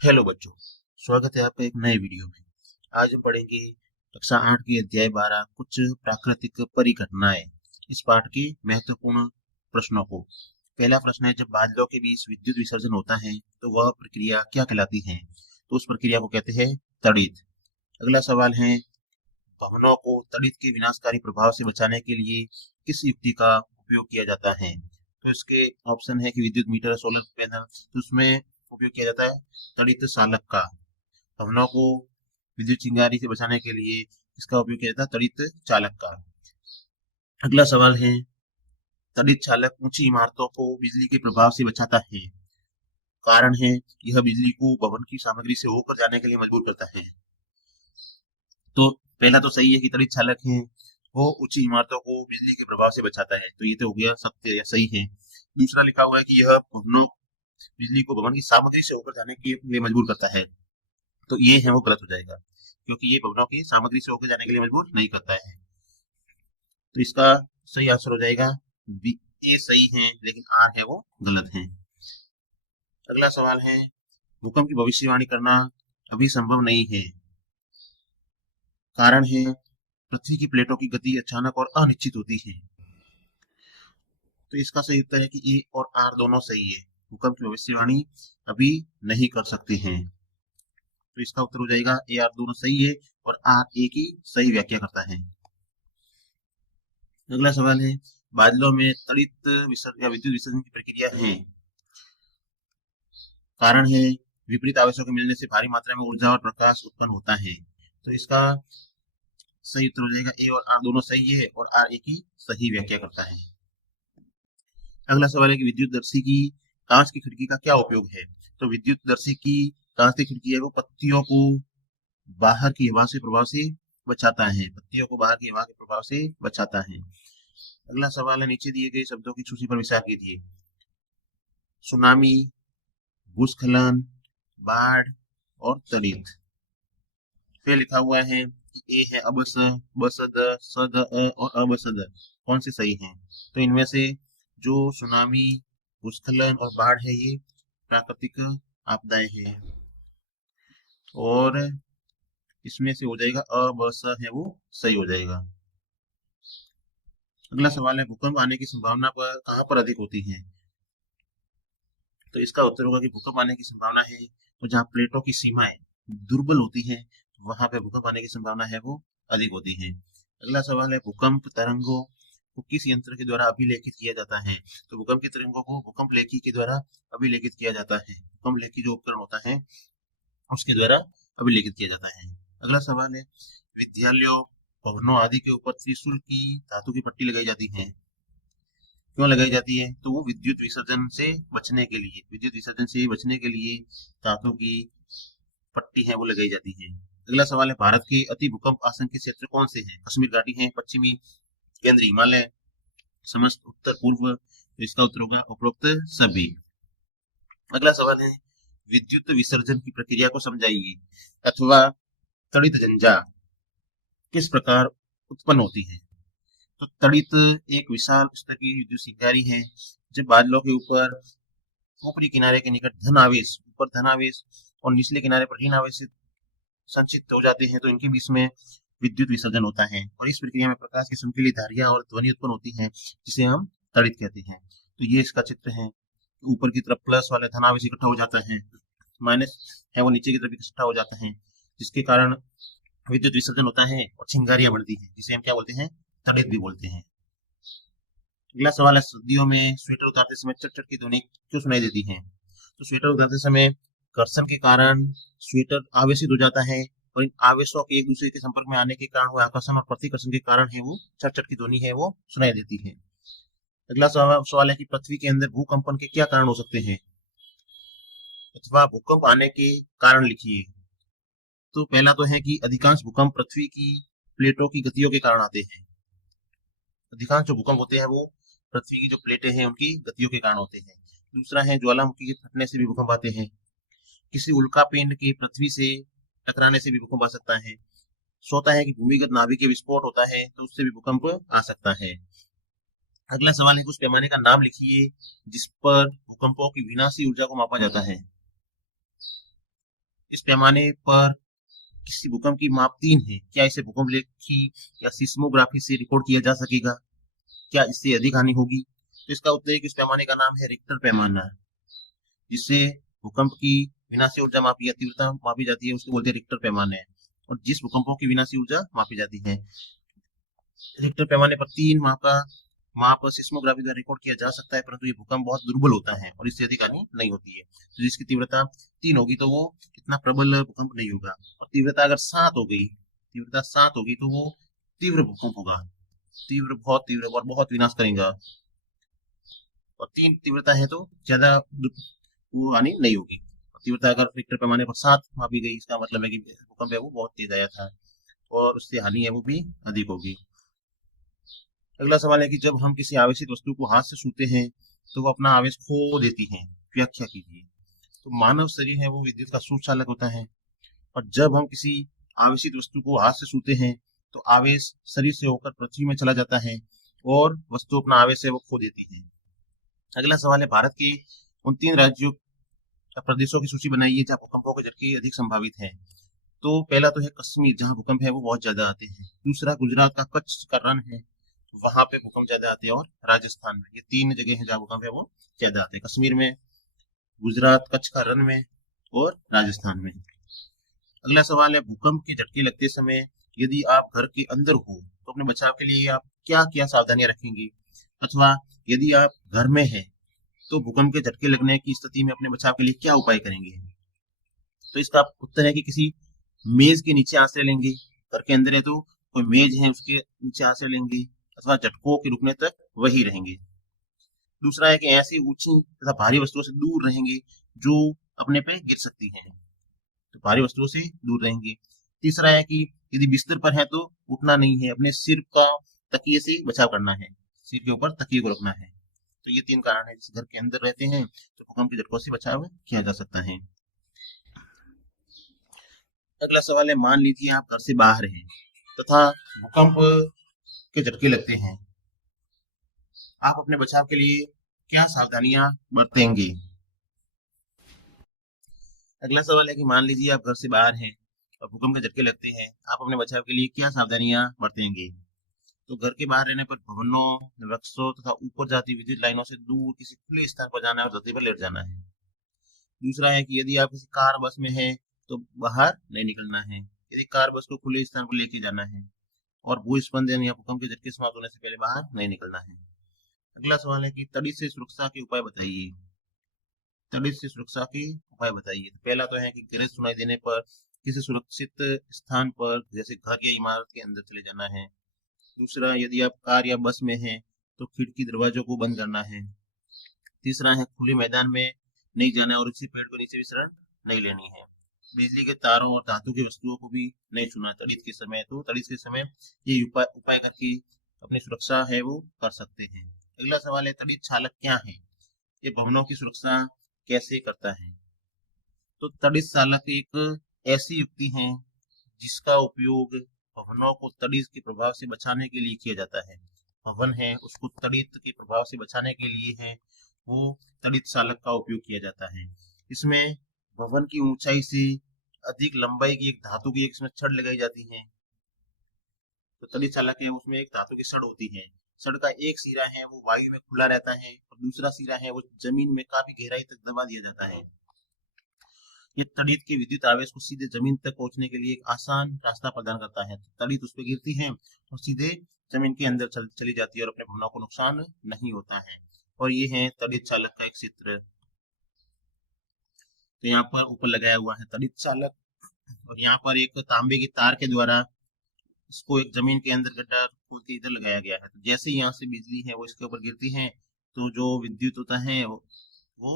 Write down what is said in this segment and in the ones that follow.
Hello बच्चों, स्वागत है आपका एक नए वीडियो में। आज हम पढ़ेंगे कक्षा 8 की अध्याय 12 कुछ प्राकृतिक परिघटनाएं। इस पाठ के महत्वपूर्ण प्रश्नों को। पहला प्रश्न है, जब बादलों के बीच विद्युत विसर्जन होता है तो वह प्रक्रिया क्या कहलाती है? तो उस प्रक्रिया को कहते हैं तड़ित। अगला सवाल है, भवनों को तड़ित के विनाशकारी प्रभाव से बचाने के लिए किस युक्ति का उपयोग किया जाता है? तो इसके ऑप्शन है कि विद्युत मीटर, सोलर पैनल। तो उसमें उपयोग किया जाता है तड़ित चालक का। भवनों को विद्युत चिंगारी से बचाने के लिए इसका उपयोग किया जाता है तड़ित चालक का। अगला सवाल है, तड़ित चालक ऊंची इमारतों को बिजली के प्रभाव से बचाता है। कारण है, यह बिजली को भवन की सामग्री से होकर जाने के लिए मजबूर करता है। तो पहला तो सही है कि तड़ित चालक है वो ऊंची इमारतों को बिजली के प्रभाव से बचाता है, तो ये तो हो गया सत्य या सही है। दूसरा लिखा हुआ है कि यह भवनों बिजली को भवन की सामग्री से होकर जाने के लिए मजबूर करता है, तो ये है वो गलत हो जाएगा, क्योंकि ये भवनों की सामग्री से होकर जाने के लिए मजबूर नहीं करता है। तो इसका सही आंसर हो जाएगा बी। ए सही है लेकिन आर है वो गलत है। अगला सवाल है, भूकंप की भविष्यवाणी करना अभी संभव नहीं है। कारण है, पृथ्वी की प्लेटों की गति अचानक और अनिश्चित होती है। तो इसका सही उत्तर है कि ए और आर दोनों सही है। भूकंप की भविष्यवाणी अभी नहीं कर सकते हैं। तो इसका उत्तर हो जाएगा ए आर दोनों सही है और आर ए की सही व्याख्या करता है। अगला सवाल है, बादलों में त्वरित विसर्जन या विद्युत विसर्जन की प्रक्रिया है। कारण है, विपरीत आवेशों के मिलने से भारी मात्रा में ऊर्जा और प्रकाश उत्पन्न होता है। तो इसका सही उत्तर हो जाएगा ए और आर दोनों सही है और आर ए की सही व्याख्या करता है। अगला सवाल है कि विद्युतदर्शी की कांच की खिड़की का क्या उपयोग है? तो विद्युतदर्शी की कांच की खिड़की है वो पत्तियों को बाहर की हवा से प्रभाव से बचाता है। पत्तियों को बाहर की हवा के प्रभाव से बचाता है। अगला सवाल है, नीचे दिए गए शब्दों की सूची पर विचार कीजिए। सुनामी, भूस्खलन, बाढ़ और तड़ित। फिर लिखा हुआ है कि ए है अबस, बसद, सद और अबसद। कौन से सही हैं? तो इनमें से जो सुनामी, भूस्खलन और बाढ़ है ये प्राकृतिक आपदाएं हैं, और इसमें से हो जाएगा अबस है वो सही हो जाएगा। अगला सवाल है, भूकंप आने की संभावना पर कहाँ पर अधिक होती है? तो इसका उत्तर होगा कि भूकंप आने की संभावना है तो जहाँ प्लेटों की सीमाएं दुर्बल होती है वहां पे भूकंप आने की संभावना है वो अधिक होती है। अगला सवाल है, भूकंप तरंगों को किस यंत्र के द्वारा अभिलेखित किया जाता है? तो भूकंप की तरंगों को भूकंप लेखी के द्वारा अभिलेखित किया जाता है। भूकंप लेखी जो उपकरण होता है उसके द्वारा अभिलेखित किया जाता है। अगला सवाल है, विद्यालयों, भवनों आदि के ऊपर त्रिशूल की धातु की पट्टी लगाई जाती है। क्यों लगाई जाती है? तो वो विद्युत विसर्जन से बचने के लिए, विद्युत विसर्जन से बचने के लिए धातु की पट्टी है वो लगाई जाती है। अगला सवाल है, भारत के अति भूकंप आशंकित क्षेत्र कौन से हैं? कश्मीर घाटी है, पश्चिमी केंद्रीय हिमालय, समस्त उत्तर पूर्व। तो इसका उत्तर होगा उपरोक्त सभी। अगला सवाल है, विद्युत विसर्जन की प्रक्रिया को समझाइए अथवा तड़ित झंझा किस प्रकार उत्पन्न होती है? तो तड़ित एक विशाल स्तर की विद्युत चिंगारी है। जब बादलों के ऊपर ऊपरी किनारे के निकट धन आवेश, ऊपर धन आवेश और निचले किनारे पर ऋण आवेश संचित हो जाते हैं तो इनके बीच में विद्युत विसर्जन होता है, और इस प्रक्रिया में प्रकाश की चमकीली धारियां और ध्वनि उत्पन्न होती है जिसे हम तड़ित कहते हैं। तो ये इसका चित्र है। ऊपर की तरफ प्लस वाला धन आवेश इकट्ठा हो जाता है, माइनस है वो नीचे की तरफ इकट्ठा हो जाता है, जिसके कारण विद्युत विसर्जन होता है और चिंगारियां बढ़ती है, जिसे हम क्या बोलते हैं? तड़ित भी बोलते हैं। अगला सवाल है, सर्दियों में स्वेटर उतारते समय चट चट की ध्वनि क्यों सुनाई देती है? तो स्वेटर उतारते समय घर्षण के कारण स्वेटर आवेशित हो जाता है, और इन आवेशों के एक दूसरे के संपर्क में आने के कारण वो आकर्षण और प्रतिकर्षण के कारण है वो चट चट की ध्वनि है वो सुनाई देती है। अगला सवाल है कि पृथ्वी के अंदर भूकंपन के क्या कारण हो सकते हैं अथवा भूकंप आने के कारण लिखिए। तो पहला तो है कि अधिकांश भूकंप पृथ्वी की प्लेटों की गतियों के कारण आते हैं। अधिकांश जो भूकंप होते हैं वो पृथ्वी की जो प्लेटें हैं उनकी गतियों के कारण होते हैं। दूसरा है, ज्वालामुखी के फटने से भी भूकंप आते हैं। किसी उल्का पिंड के पृथ्वी से टकराने से भी भूकंप आ सकता है। चौथा है कि भूमिगत नाभिक के विस्फोट होता है तो उससे भी भूकंप आ सकता है। अगला सवाल है, कुछ पैमाने का नाम लिखिए जिस पर भूकंपों की विनाशी ऊर्जा को मापा जाता है। इस पैमाने पर किसी भूकंप की माप 3 है, क्या इसे भूकंप लेखी या सिस्मोग्राफी से रिकॉर्ड किया जा सकेगा? क्या इससे अधिक हानि होगी? तो इसका उत्तर है कि इस पैमाने का नाम है रिक्टर पैमाना, जिससे भूकंप की विनाशी ऊर्जा मापी या तीव्रता मापी जाती है, उसको बोलते हैं रिक्टर पैमाने। और जिस भूकंपों की विनाशी ऊर्जा मापी जाती है, रिक्टर पैमाने पर 3 माप सिस्मोग्राफी द्वारा रिकॉर्ड किया जा सकता है, परंतु ये भूकंप बहुत दुर्बल होता है और इससे अधिक हानि नहीं होती है। तो जिसकी तीव्रता 3 होगी तो वो इतना प्रबल भूकंप नहीं होगा, और तीव्रता अगर 7 होगी तो वो तीव्र भूकंप होगा, बहुत तीव्र और बहुत विनाश करेगा। और 3 तीव्रता है तो ज्यादा वो हानि नहीं होगी। और तीव्रता अगर रिक्टर पैमाने पर 7 मापी गई, इसका मतलब है कि भूकंप है वो बहुत तेज आया था और उससे हानि है वो भी अधिक होगी। अगला सवाल है कि जब हम किसी आवेशित वस्तु को हाथ से छूते हैं तो वो अपना आवेश खो देती है, व्याख्या कीजिए। तो मानव शरीर है वो विद्युत का सुचालक होता है, और जब हम किसी आवेशित वस्तु को हाथ से छूते हैं तो आवेश शरीर से होकर पृथ्वी में चला जाता है और वस्तु अपना आवेश है वो खो देती है। अगला सवाल है, भारत के उन 3 राज्यों या प्रदेशों की सूची बनाइए जहाँ भूकंपों के झटके अधिक संभावित है। तो पहला तो है कश्मीर, जहाँ भूकंप है वो बहुत ज्यादा आते हैं। दूसरा गुजरात का कच्छ का रण है, वहां पे भूकंप ज्यादा आते हैं। और राजस्थान में, ये 3 जगह है जहाँ भूकंप है वो ज्यादा आते हैं, कश्मीर में, गुजरात कच्छ का रण में और राजस्थान में। अगला सवाल है, भूकंप के झटके लगते समय यदि आप घर के अंदर हो तो अपने बचाव के लिए आप क्या क्या सावधानियां रखेंगे, अथवा यदि आप घर में हैं तो भूकंप के झटके लगने की स्थिति में अपने बचाव के लिए क्या उपाय करेंगे? तो इसका उत्तर है कि किसी मेज के नीचे आश्रय लेंगे। घर के अंदर है तो कोई मेज है उसके नीचे आश्रय लेंगे, अथवा झटकों के रुकने तक वही रहेंगे। दूसरा है कि ऐसी ऊंची तथा भारी वस्तुओं से दूर रहेंगे जो अपने पे गिर सकती हैं, तो भारी वस्तुओं से दूर रहेंगे। तीसरा है कि यदि बिस्तर पर है तो उठना नहीं है, अपने सिर का तकिए से बचाव करना है, सिर के ऊपर तकिए को रखना है। तो ये 3 कारण है, जिस घर के अंदर रहते हैं तो भूकंप के झटकों से बचाव किया जा सकता है। अगला सवाल है, मान लीजिए आप घर से बाहर हैं तथा भूकंप के झटके लगते हैं, आप अपने बचाव के लिए क्या सावधानियां बरतेंगे? अगला सवाल है कि मान लीजिए आप घर से बाहर हैं और भूकंप के झटके लगते हैं, आप अपने बचाव के लिए क्या सावधानियां बरतेंगे? तो घर के बाहर रहने पर भवनों, वृक्षों तथा ऊपर जाती विद्युत लाइनों से दूर किसी खुले स्थान पर जाना है और धरती पर लेट जाना है। दूसरा है कि यदि आप किसी कार बस में हैं तो बाहर नहीं निकलना है, यदि कार बस को खुले स्थान पर लेके जाना है, और भूस्खलन या भूकंप के झटके समाप्त होने से पहले बाहर नहीं निकलना है। अगला सवाल है कि तड़ित से सुरक्षा के उपाय बताइए। तड़ित से सुरक्षा के उपाय बताइए। तो पहला तो है कि गरज सुनाई देने पर किसी सुरक्षित स्थान पर जैसे घर या इमारत के अंदर चले जाना है। दूसरा, यदि आप कार या बस में हैं तो खिड़की दरवाजों को बंद करना है। तीसरा है, खुले मैदान में नहीं जाना है और किसी पेड़ के नीचे भी शरण नहीं लेनी है। बिजली के तारों और धातु की वस्तुओं को भी नहीं छूना तड़ित के समय। तो तड़ित के समय ये उपाय करके अपनी सुरक्षा है वो कर सकते हैं। अगला सवाल है, तड़ित चालक क्या है? ये भवनों की सुरक्षा कैसे करता है? तो तड़ित चालक एक ऐसी युक्ति है जिसका उपयोग भवनों को तड़ित के प्रभाव से बचाने के लिए किया जाता है। भवन है उसको तड़ित के प्रभाव से बचाने के लिए है वो तड़ित चालक का उपयोग किया जाता है। इसमें भवन की ऊंचाई से अधिक लंबाई की एक धातु की एक इसमें छड़ लगाई जाती है। तो तड़ित चालक है उसमें एक धातु की छड़ होती है। छड़ का एक सिरा है वो वायु में खुला रहता है और दूसरा सिरा है वो जमीन में काफी गहराई तक दबा दिया जाता है। ये तड़ित के विद्युत आवेश को सीधे जमीन तक पहुंचने के लिए एक आसान रास्ता प्रदान करता है। तो तड़ित उस पर गिरती है और सीधे जमीन के अंदर चली जाती है और अपने भवनों को नुकसान नहीं होता है। और ये है तड़ित चालक का एक चित्र। तो यहाँ पर ऊपर लगाया हुआ है तड़ित चालक, और यहाँ पर एक तांबे की तार के द्वारा इसको एक जमीन के अंदर गड्ढा खोद के इधर लगाया गया है। तो जैसे ही यहाँ से बिजली है वो इसके ऊपर गिरती है तो जो विद्युत होता है वो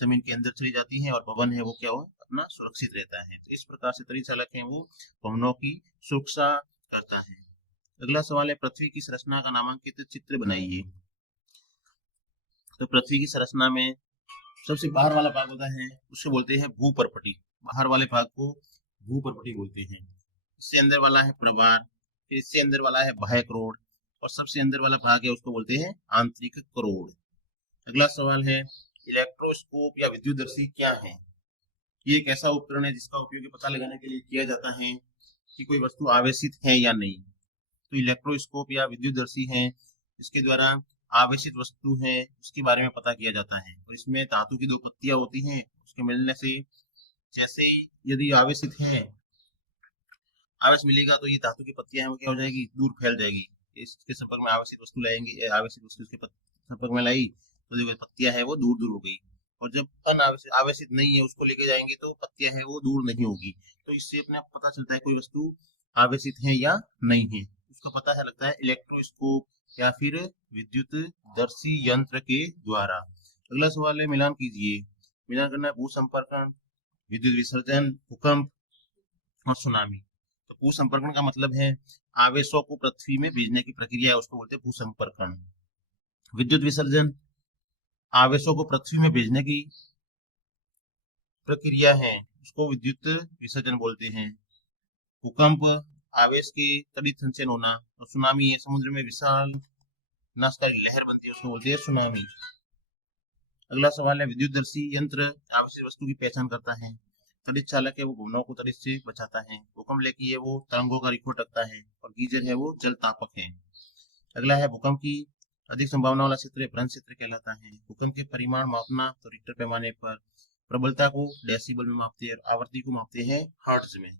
जमीन के अंदर चली जाती है और भवन है वो क्या हो अपना सुरक्षित रहता है। तो इस प्रकार से तड़ित चालक है वो भवनों की सुरक्षा करता है। अगला सवाल है, पृथ्वी की संरचना का नामांकित चित्र बनाइए। तो पृथ्वी की संरचना में सबसे बाहर वाला भाग होता है उसको बोलते हैं भूपर्पटी। बाहर वाले भाग को भूपर्पटी बोलते हैं। इससे अंदर वाला है प्रवार, फिर इससे अंदर वाला है बाह्य करोड़, और सबसे अंदर वाला भाग है उसको बोलते हैं आंतरिक करोड़। अगला सवाल है, इलेक्ट्रोस्कोप या विद्युतदर्शी क्या है? ये एक ऐसा उपकरण है जिसका उपयोग ये पता लगाने के लिए किया जाता है कि कोई वस्तु आवेशित है या नहीं। तो इलेक्ट्रोस्कोप या विद्युतदर्शी है, इसके द्वारा आवेशित वस्तु है उसके बारे में पता किया जाता है। और इसमें धातु की दो पत्तियां होती हैं, उसके मिलने से जैसे ही यदि आवेशित है, आवेश मिलेगा तो ये धातु की पत्तियां हैं वो क्या हो जाएगी, दूर फैल जाएगी। इसके संपर्क में आवेशित वस्तु लाएंगे, आवेशित वस्तु इसके संपर्क में लाई तो जो पत्तियां है वो दूर दूर हो गई। और जब अनावेशित आवेशित नहीं है उसको लेके जाएंगे तो पत्तियां है वो दूर नहीं होगी। तो इससे अपने आप पता चलता है कोई वस्तु आवेशित है या नहीं है। उसका पता है लगता है इलेक्ट्रोस्कोप या फिर विद्युत दर्शी यंत्र के द्वारा। अगला सवाल है, मिलान कीजिए। मिलान करना है भूसंपर्कण, विद्युत विसर्जन, भूकंप और सुनामी। तो भूसंपर्कण का मतलब है आवेशों को पृथ्वी में भेजने की प्रक्रिया है, उसको बोलते हैं भूसंपर्कण। विद्युत विसर्जन आवेशों को पृथ्वी में भेजने की प्रक्रिया है, उसको विद्युत विसर्जन बोलते हैं। भूकंप आवेश के त्वरित संचयन होना। और सुनामी है समुद्र में विशाल नाशकारी लहर बनती है, उसको बोलते हैं सुनामी। अगला सवाल है, विद्युतदर्शी यंत्र आवेशित वस्तु की पहचान करता है। त्वरित चालक है वो घूमनाओं को त्वरित से बचाता है। भूकंप लेकी है वो तरंगों का रिकॉर्ड रखता है। और गीजर है वो जल तापक है। अगला है, भूकंप की अधिक संभावना वाला क्षेत्र भ्रंश क्षेत्र कहलाता है। भूकंप के परिमाण मापना तो रिक्टर पैमाने पर, प्रबलता को डेसिबल में मापते हैं और आवृत्ति को मापते हैं हर्ट्ज में।